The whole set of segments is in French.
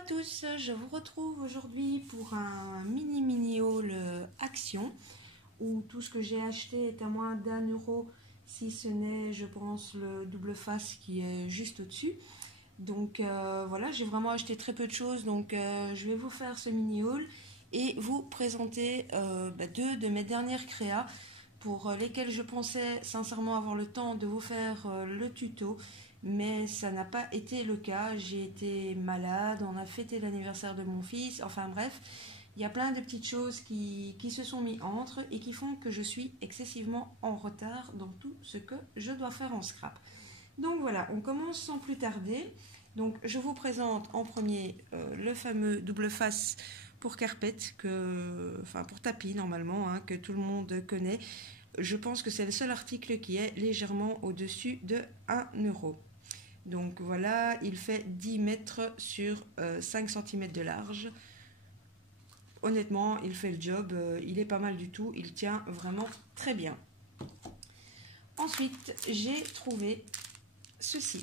à tous, je vous retrouve aujourd'hui pour un mini haul Action où tout ce que j'ai acheté est à moins d'1 € si ce n'est, je pense, le double face qui est juste au-dessus. Donc voilà, j'ai vraiment acheté très peu de choses, donc je vais vous faire ce mini haul et vous présenter deux de mes dernières créas pour lesquelles je pensais sincèrement avoir le temps de vous faire le tuto, mais ça n'a pas été le cas. J'ai été malade, on a fêté l'anniversaire de mon fils, enfin bref, il y a plein de petites choses qui se sont mis entre et qui font que je suis excessivement en retard dans tout ce que je dois faire en scrap. Donc voilà, on commence sans plus tarder. Donc je vous présente en premier le fameux double face pour carpette, pour tapis normalement, que tout le monde connaît. Je pense que c'est le seul article qui est légèrement au-dessus de 1 €. Donc voilà, il fait 10 mètres sur 5 cm de large. Honnêtement, il fait le job, il est pas mal du tout, il tient vraiment très bien. Ensuite, j'ai trouvé ceci.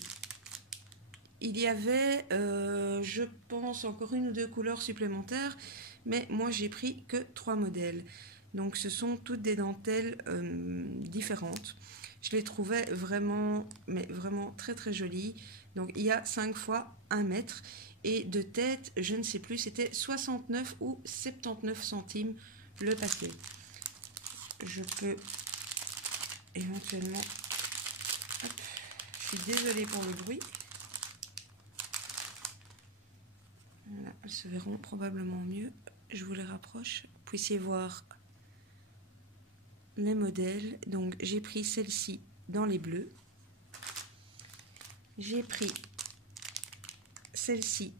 Il y avait, je pense, encore 1 ou 2 couleurs supplémentaires, mais moi j'ai pris que 3 modèles. Donc ce sont toutes des dentelles différentes. Je les trouvais vraiment, mais vraiment très très jolies. Donc il y a 5 fois 1 mètre et de tête, je ne sais plus, c'était 69 ou 79 centimes le paquet. Je peux éventuellement... Hop, je suis désolée pour le bruit. Voilà, elles se verront probablement mieux. Je vous les rapproche. Vous puissiez voir les modèles. Donc j'ai pris celle-ci dans les bleus. J'ai pris celle-ci.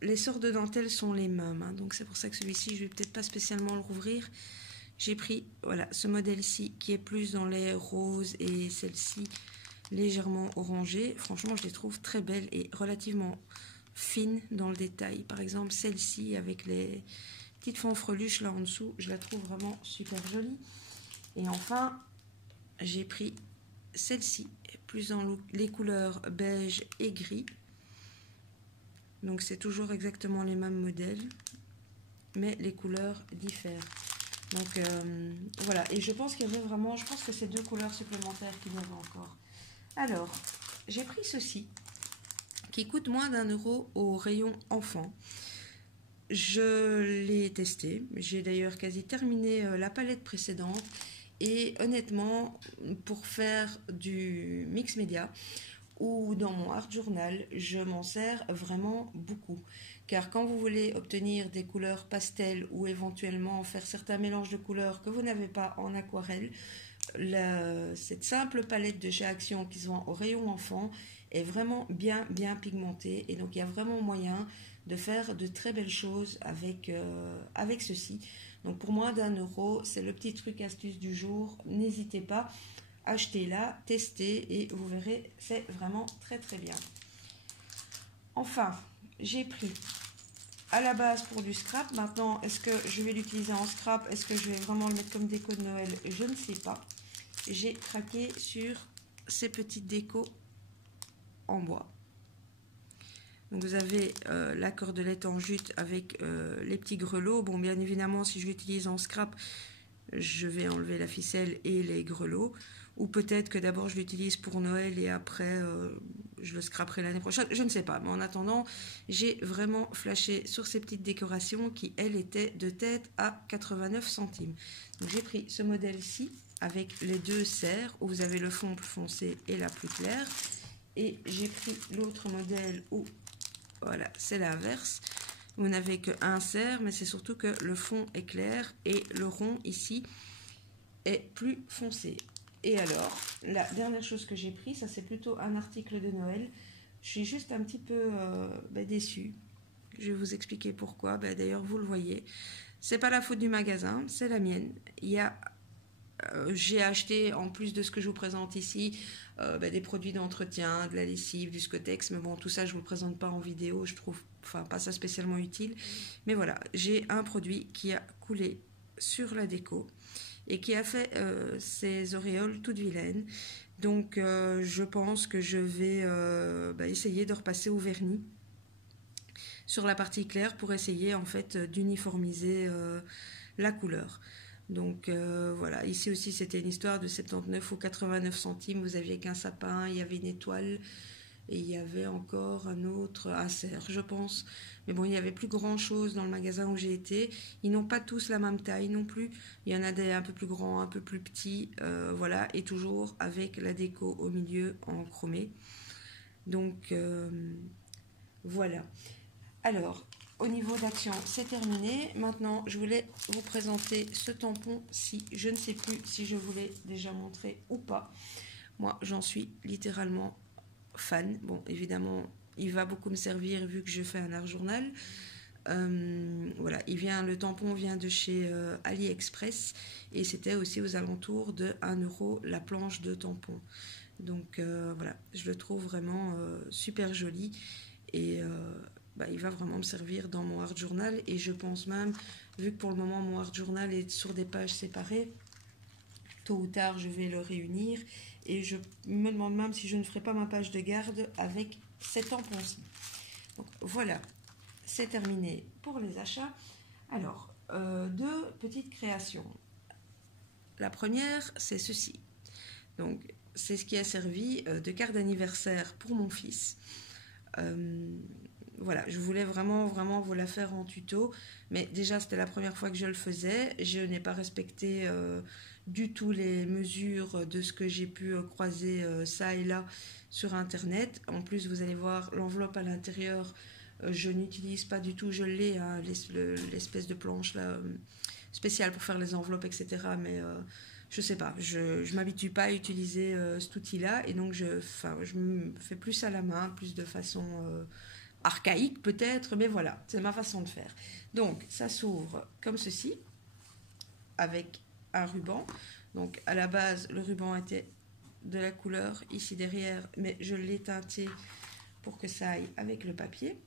Les sortes de dentelles sont les mêmes, donc c'est pour ça que celui-ci, je vais peut-être pas spécialement le rouvrir. J'ai pris voilà ce modèle-ci qui est plus dans les roses et celle-ci légèrement orangée. Franchement, je les trouve très belles et relativement fines dans le détail. Par exemple, celle-ci avec les petites fanfreluches là en dessous, je la trouve vraiment super jolie. Et enfin, j'ai pris celle-ci, plus dans les couleurs beige et gris. Donc c'est toujours exactement les mêmes modèles, mais les couleurs diffèrent. Donc voilà, et je pense qu'il y avait vraiment, je pense que c'est 2 couleurs supplémentaires qu'il y avait encore. Alors, j'ai pris ceci, qui coûte moins d'1 € au rayon enfant. Je l'ai testé, j'ai d'ailleurs quasi terminé la palette précédente. Et honnêtement, pour faire du mix média ou dans mon art journal, je m'en sers vraiment beaucoup. Car quand vous voulez obtenir des couleurs pastel ou éventuellement faire certains mélanges de couleurs que vous n'avez pas en aquarelle, cette simple palette de chez Action qui se vend au rayon enfant est vraiment bien pigmentée. Et donc il y a vraiment moyen de faire de très belles choses avec ceci. Donc pour moins d'1 €, c'est le petit truc astuce du jour. N'hésitez pas, achetez-la, testez et vous verrez, c'est vraiment très très bien. Enfin, j'ai pris à la base pour du scrap. Maintenant, est-ce que je vais l'utiliser en scrap? Est-ce que je vais vraiment le mettre comme déco de Noël? Je ne sais pas. J'ai craqué sur ces petites décos en bois. Donc vous avez la cordelette en jute avec les petits grelots. Bon, bien évidemment, si je l'utilise en scrap, je vais enlever la ficelle et les grelots. Ou peut-être que d'abord je l'utilise pour Noël et après je le scraperai l'année prochaine. Je ne sais pas. Mais en attendant, j'ai vraiment flashé sur ces petites décorations qui, elles, étaient de tête à 89 centimes. Donc j'ai pris ce modèle-ci avec les 2 serres où vous avez le fond plus foncé et la plus claire. Et j'ai pris l'autre modèle où... Voilà, c'est l'inverse. Vous n'avez qu'un serre, mais c'est surtout que le fond est clair et le rond ici est plus foncé. Et alors, la dernière chose que j'ai pris, ça c'est plutôt un article de Noël. Je suis juste un petit peu déçue. Je vais vous expliquer pourquoi. D'ailleurs, vous le voyez. C'est pas la faute du magasin, c'est la mienne. J'ai acheté, en plus de ce que je vous présente ici, des produits d'entretien, de la lessive, du Scotex, mais bon, tout ça, je ne vous le présente pas en vidéo, je trouve pas ça spécialement utile. Mais voilà, j'ai un produit qui a coulé sur la déco et qui a fait ses auréoles toutes vilaines. Donc, je pense que je vais essayer de repasser au vernis. sur la partie claire pour essayer en fait d'uniformiser la couleur. Donc voilà, ici aussi c'était une histoire de 79 ou 89 centimes, vous aviez qu'un sapin, il y avait une étoile et il y avait encore un cerf je pense. Mais bon, il n'y avait plus grand chose dans le magasin où j'ai été. Ils n'ont pas tous la même taille non plus. Il y en a des un peu plus grands, un peu plus petits, voilà, et toujours avec la déco au milieu en chromé. Donc voilà. Alors, au niveau d'action, c'est terminé. Maintenant, je voulais vous présenter ce tampon-ci. Je ne sais plus si je vous l'ai déjà montré ou pas. Moi, j'en suis littéralement fan. Bon, évidemment, il va beaucoup me servir vu que je fais un art journal. Voilà, le tampon vient de chez AliExpress et c'était aussi aux alentours de 1 € la planche de tampon. Donc voilà, je le trouve vraiment super joli et il va vraiment me servir dans mon art journal. Et je pense même, vu que pour le moment mon art journal est sur des pages séparées, tôt ou tard je vais le réunir et je me demande même si je ne ferai pas ma page de garde avec ces tampons-ci. Donc voilà, c'est terminé pour les achats. Alors, deux petites créations. La première, c'est ceci. Donc, c'est ce qui a servi de carte d'anniversaire pour mon fils. Voilà, je voulais vraiment vous la faire en tuto, mais déjà c'était la première fois que je le faisais. Je n'ai pas respecté du tout les mesures de ce que j'ai pu croiser ça et là sur internet. En plus, vous allez voir l'enveloppe à l'intérieur, je n'utilise pas du tout, je l'ai, hein, l'espèce de planche là, spéciale pour faire les enveloppes, etc. Mais je sais pas, je m'habitue pas à utiliser cet outil-là et donc je me fais plus à la main, plus de façon archaïque peut-être, mais voilà, c'est ma façon de faire. Donc ça s'ouvre comme ceci, avec un ruban. Donc à la base, le ruban était de la couleur ici derrière, mais je l'ai teinté pour que ça aille avec le papier.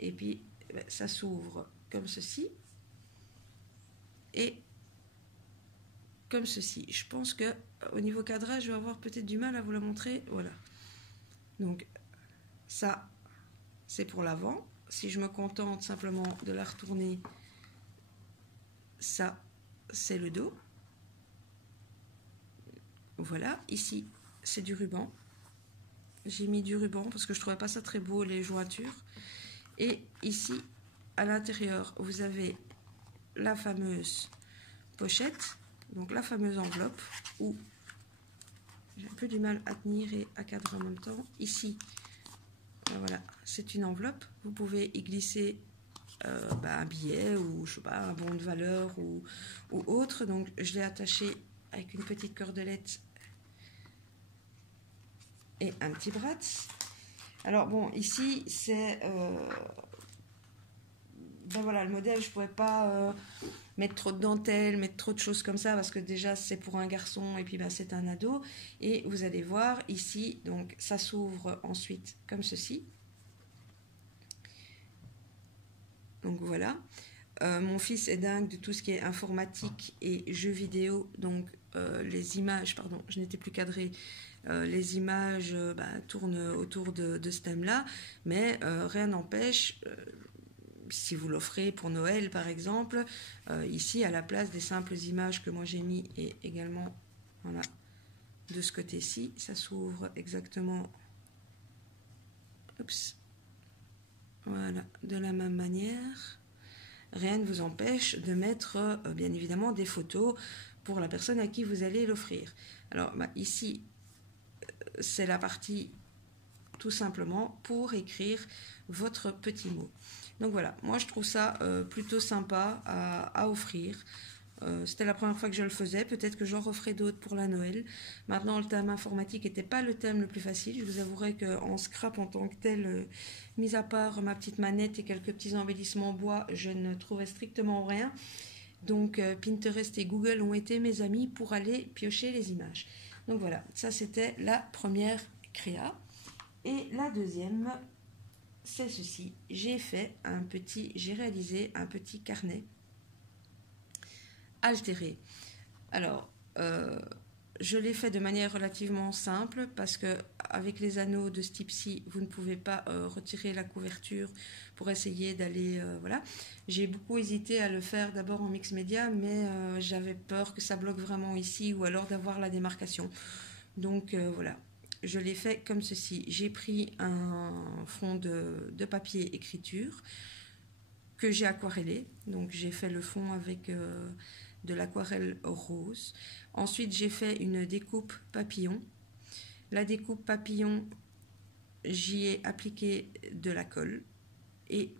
Et puis ça s'ouvre comme ceci et comme ceci. Je pense que au niveau cadrage, je vais avoir peut-être du mal à vous la montrer. Voilà. Donc ça, c'est pour l'avant. Si je me contente simplement de la retourner, ça, c'est le dos. Voilà, ici, c'est du ruban. J'ai mis du ruban parce que je ne trouvais pas ça très beau, les jointures. Et ici, à l'intérieur, vous avez la fameuse pochette, donc la fameuse enveloppe, où j'ai un peu du mal à tenir et à cadrer en même temps. Ici, voilà, c'est une enveloppe. Vous pouvez y glisser un billet ou je sais pas, un bon de valeur ou autre. Donc je l'ai attaché avec une petite cordelette et un petit brat. Alors bon, ici c'est voilà, le modèle, je pouvais pas mettre trop de dentelle, mettre trop de choses comme ça parce que déjà c'est pour un garçon et puis c'est un ado. Et vous allez voir ici, donc ça s'ouvre ensuite comme ceci. Donc voilà, mon fils est dingue de tout ce qui est informatique et jeux vidéo, donc les images, pardon, je n'étais plus cadrée, les images tournent autour de ce thème-là, mais rien n'empêche, si vous l'offrez pour Noël par exemple, ici à la place des simples images que moi j'ai mis et également voilà, de ce côté-ci, ça s'ouvre exactement, oups, voilà, de la même manière. Rien ne vous empêche de mettre bien évidemment des photos pour la personne à qui vous allez l'offrir. Alors ici, c'est la partie tout simplement pour écrire votre petit mot. Donc voilà, moi je trouve ça plutôt sympa à offrir. C'était la première fois que je le faisais, peut-être que j'en referai d'autres pour la Noël. Maintenant, le thème informatique n'était pas le thème le plus facile. Je vous avouerai qu'en scrap en tant que tel, mis à part ma petite manette et quelques petits embellissements en bois, je ne trouvais strictement rien. Donc Pinterest et Google ont été mes amis pour aller piocher les images. Donc voilà, ça c'était la première créa. Et la deuxième, c'est ceci. J'ai réalisé un petit carnet altéré. Alors, je l'ai fait de manière relativement simple parce que avec les anneaux de ce type-ci, vous ne pouvez pas retirer la couverture pour essayer d'aller... voilà. J'ai beaucoup hésité à le faire d'abord en mix média, mais j'avais peur que ça bloque vraiment ici ou alors d'avoir la démarcation. Donc voilà, je l'ai fait comme ceci. J'ai pris un fond de papier écriture que j'ai aquarellé. Donc j'ai fait le fond avec de l'aquarelle rose. Ensuite j'ai fait une découpe papillon. La découpe papillon, j'y ai appliqué de la colle et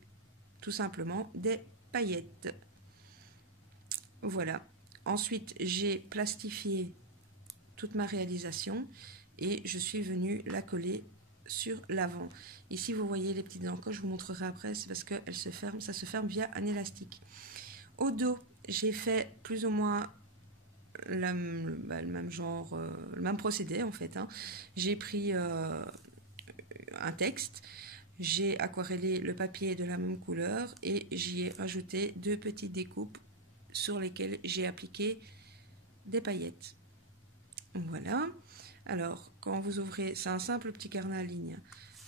tout simplement des paillettes. Voilà. Ensuite j'ai plastifié toute ma réalisation et je suis venue la coller sur l'avant. Ici vous voyez les petites encoches, je vous montrerai après, c'est parce que ça se ferme via un élastique. Au dos, j'ai fait plus ou moins le même genre, le même procédé en fait. J'ai pris un texte, j'ai aquarellé le papier de la même couleur et j'y ai ajouté 2 petites découpes sur lesquelles j'ai appliqué des paillettes. Voilà. Alors, quand vous ouvrez, c'est un simple petit carnet à ligne.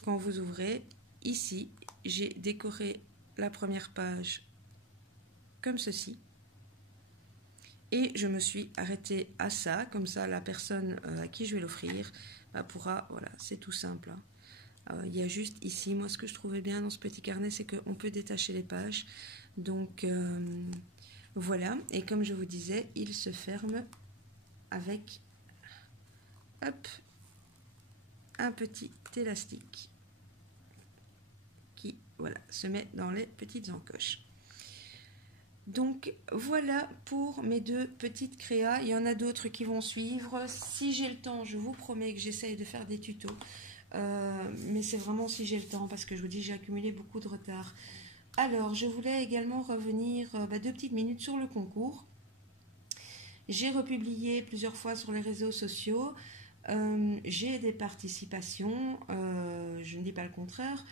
Quand vous ouvrez, ici, j'ai décoré la première page comme ceci. Et je me suis arrêtée à ça, comme ça la personne à qui je vais l'offrir pourra, voilà, c'est tout simple. Il y a juste ici, moi ce que je trouvais bien dans ce petit carnet, c'est qu'on peut détacher les pages. Donc voilà, et comme je vous disais, il se ferme avec hop, un petit élastique qui voilà, se met dans les petites encoches. Donc voilà pour mes 2 petites créas. Il y en a d'autres qui vont suivre. Si j'ai le temps, je vous promets que j'essaye de faire des tutos. Mais c'est vraiment si j'ai le temps, parce que je vous dis, j'ai accumulé beaucoup de retard. Alors, je voulais également revenir 2 petites minutes sur le concours. J'ai republié plusieurs fois sur les réseaux sociaux. J'ai des participations, je ne dis pas le contraire.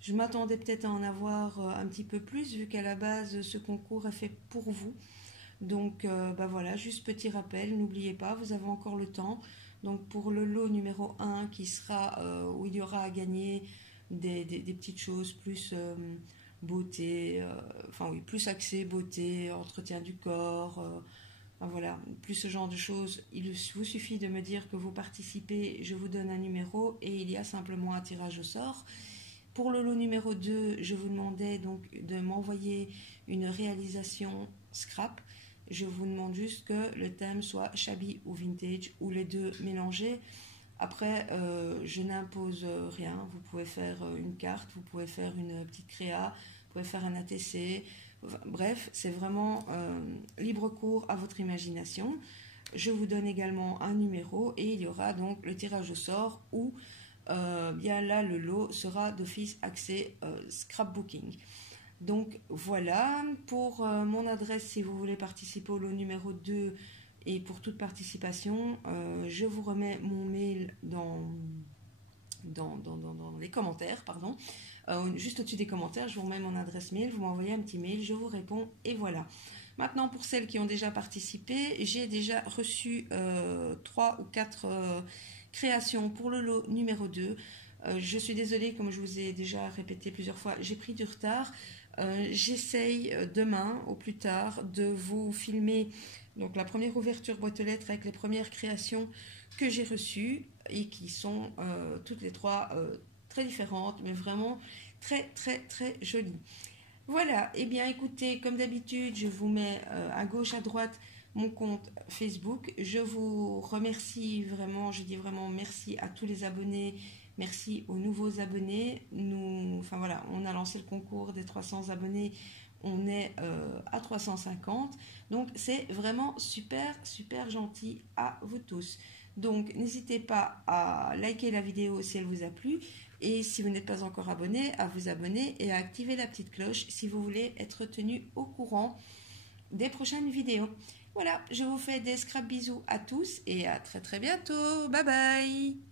Je m'attendais peut-être à en avoir un petit peu plus, vu qu'à la base, ce concours est fait pour vous. Donc, voilà, juste petit rappel, n'oubliez pas, vous avez encore le temps. Donc, pour le lot numéro 1, qui sera, où il y aura à gagner des petites choses plus beauté, plus axé beauté, entretien du corps, voilà, plus ce genre de choses. Il vous suffit de me dire que vous participez, je vous donne un numéro et il y a simplement un tirage au sort. Pour le lot numéro 2, je vous demandais donc de m'envoyer une réalisation scrap. Je vous demande juste que le thème soit shabby ou vintage ou les deux mélangés. Après, je n'impose rien. Vous pouvez faire une carte, vous pouvez faire une petite créa, vous pouvez faire un ATC. Bref, c'est vraiment libre cours à votre imagination. Je vous donne également un numéro et il y aura donc le tirage au sort où bien là le lot sera d'office axé scrapbooking. Donc voilà, pour mon adresse si vous voulez participer au lot numéro 2 et pour toute participation, je vous remets mon mail dans les commentaires, pardon. Juste au-dessus des commentaires, je vous remets mon adresse mail, vous m'envoyez un petit mail, je vous réponds et voilà. Maintenant, pour celles qui ont déjà participé, j'ai déjà reçu 3 ou 4 créations pour le lot numéro 2. Je suis désolée, comme je vous ai déjà répété plusieurs fois, j'ai pris du retard. J'essaye demain au plus tard de vous filmer donc la première ouverture boîte aux lettres avec les premières créations que j'ai reçues et qui sont toutes les 3 très différentes, mais vraiment très très très jolies. Voilà, et bien écoutez, comme d'habitude, je vous mets à gauche, à droite mon compte Facebook. Je vous remercie vraiment, je dis vraiment merci à tous les abonnés, merci aux nouveaux abonnés. On a lancé le concours des 300 abonnés, on est à 350. Donc c'est vraiment super, super gentil à vous tous. Donc n'hésitez pas à liker la vidéo si elle vous a plu. Et si vous n'êtes pas encore abonné, à vous abonner et à activer la petite cloche si vous voulez être tenu au courant des prochaines vidéos. Voilà, je vous fais des scrap bisous à tous et à très très bientôt. Bye bye!